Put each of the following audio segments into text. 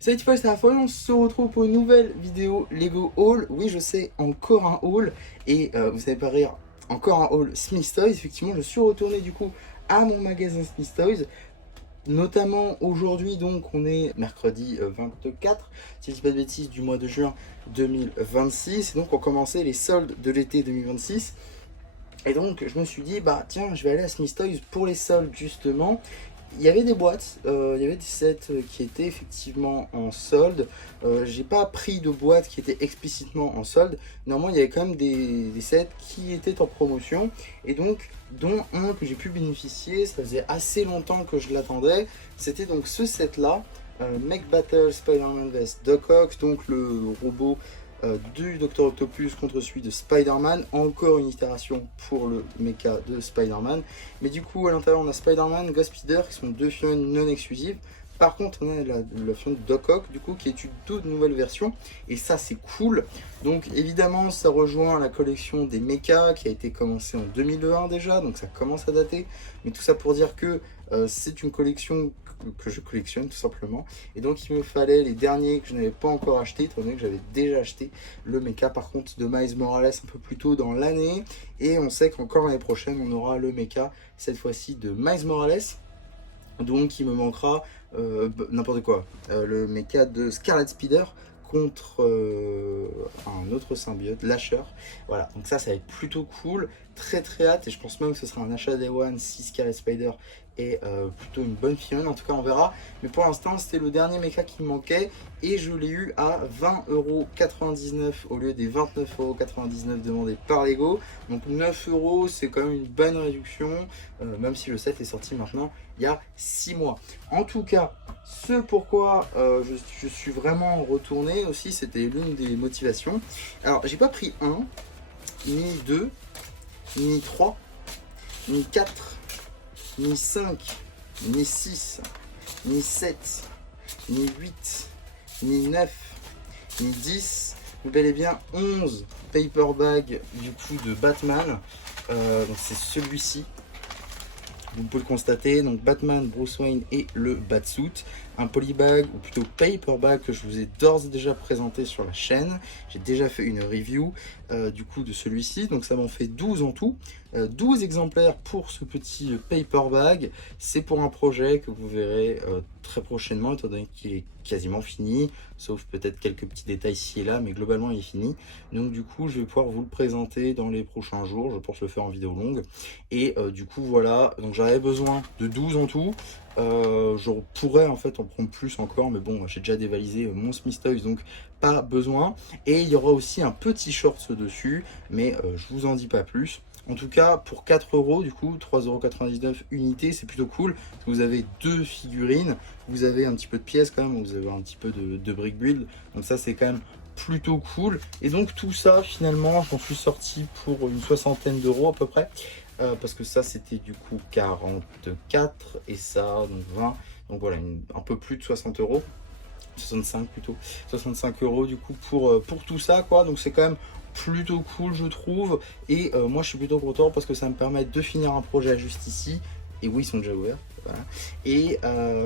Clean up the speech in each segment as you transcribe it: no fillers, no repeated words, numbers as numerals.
Salut Paul, c'est la fois, on se retrouve pour une nouvelle vidéo Lego Haul. Oui, je sais, encore un haul. Et vous savez pas rire, encore un haul Smith Toys. Effectivement, je suis retourné du coup à mon magasin Smith Toys. Notamment aujourd'hui, donc on est mercredi 24, si je dis pas de bêtises, du mois de juin 2026. Et donc on commençait les soldes de l'été 2026. Et donc je me suis dit, bah tiens, je vais aller à Smith Toys pour les soldes justement. Il y avait des boîtes, il y avait des sets qui étaient effectivement en solde. J'ai pas pris de boîtes qui étaient explicitement en solde. Néanmoins, il y avait quand même des sets qui étaient en promotion. Et donc, dont un que j'ai pu bénéficier, ça faisait assez longtemps que je l'attendais. C'était donc ce set-là, Mech Battle Spider-Man vs Doc Ock, donc le robot du Dr Octopus contre celui de Spider-Man, encore une itération pour le mecha de Spider-Man. Mais du coup, à l'intérieur, on a Spider-Man, Ghost Spider qui sont deux figurines non exclusives. Par contre, on a la figurine de Doc Ock, du coup, qui est une toute nouvelle version. Et ça, c'est cool. Donc, évidemment, ça rejoint la collection des mechas qui a été commencée en 2001 déjà. Donc, ça commence à dater. Mais tout ça pour dire que c'est une collection que je collectionne tout simplement. Et donc, il me fallait les derniers que je n'avais pas encore acheté, étant donné que j'avais déjà acheté le mecha par contre de Miles Morales un peu plus tôt dans l'année. Et on sait qu'encore l'année prochaine, on aura le mecha, cette fois-ci de Miles Morales. Donc il me manquera n'importe quoi. Le mecha de Scarlet Spider contre un autre symbiote, Lasher. Voilà, donc ça va être plutôt cool. Très très hâte, et je pense même que ce sera un achat Day One si Scarlet Spider est plutôt une bonne figurine. En tout cas, on verra. Mais pour l'instant, c'était le dernier mecha qui me manquait. Et je l'ai eu à 20,99€ au lieu des 29,99€ demandés par Lego. Donc 9€, c'est quand même une bonne réduction. Même si le set est sorti maintenant il y a 6 mois. En tout cas, ce pourquoi je suis vraiment retourné aussi, c'était l'une des motivations. Alors, j'ai pas pris un, ni deux, ni trois, ni quatre, ni cinq, ni six, ni sept, ni huit, ni neuf, ni 10, mais bel et bien 11 paper bags du coup de Batman. Donc c'est celui-ci. Vous pouvez le constater, donc Batman, Bruce Wayne et le Batsuit. Un polybag, ou plutôt paperbag, que je vous ai d'ores et déjà présenté sur la chaîne. J'ai déjà fait une review du coup de celui-ci, donc ça m'en fait 12 en tout. 12 exemplaires pour ce petit paperbag. C'est pour un projet que vous verrez très prochainement, étant donné qu'il est quasiment fini, sauf peut-être quelques petits détails ci et là, mais globalement il est fini. Donc du coup, je vais pouvoir vous le présenter dans les prochains jours. Je pense le faire en vidéo longue. Et du coup, voilà, donc j'avais besoin de 12 en tout. Je pourrais en fait en prendre plus encore, mais bon, j'ai déjà dévalisé mon Smith Toys, donc pas besoin. Et il y aura aussi un petit short dessus, mais je vous en dis pas plus. En tout cas, pour 4€, du coup, 3,99€ unité, c'est plutôt cool. Vous avez deux figurines, vous avez un petit peu de pièces quand même, vous avez un petit peu de brick build, donc ça c'est quand même plutôt cool. Et donc tout ça, finalement, j'en suis sorti pour une soixantaine d'euros à peu près. Parce que ça c'était du coup 44 et ça donc 20, donc voilà, un peu plus de 60€, 65 plutôt, 65€ du coup pour tout ça quoi. Donc c'est quand même plutôt cool je trouve, et moi je suis plutôt content parce que ça me permet de finir un projet juste ici. Et oui, ils sont déjà ouverts, voilà. Et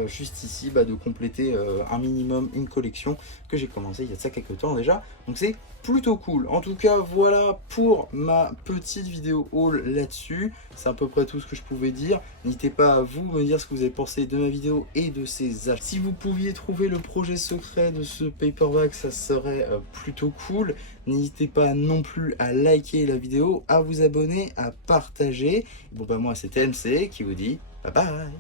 juste ici de compléter un minimum une collection que j'ai commencé il y a de ça quelques temps déjà, donc c'est plutôt cool. En tout cas, voilà pour ma petite vidéo haul là-dessus. C'est à peu près tout ce que je pouvais dire. N'hésitez pas à vous me dire ce que vous avez pensé de ma vidéo et de ces achats. Si vous pouviez trouver le projet secret de ce paperback, ça serait plutôt cool. N'hésitez pas non plus à liker la vidéo, à vous abonner, à partager. Bon moi c'était MC qui vous dit bye bye.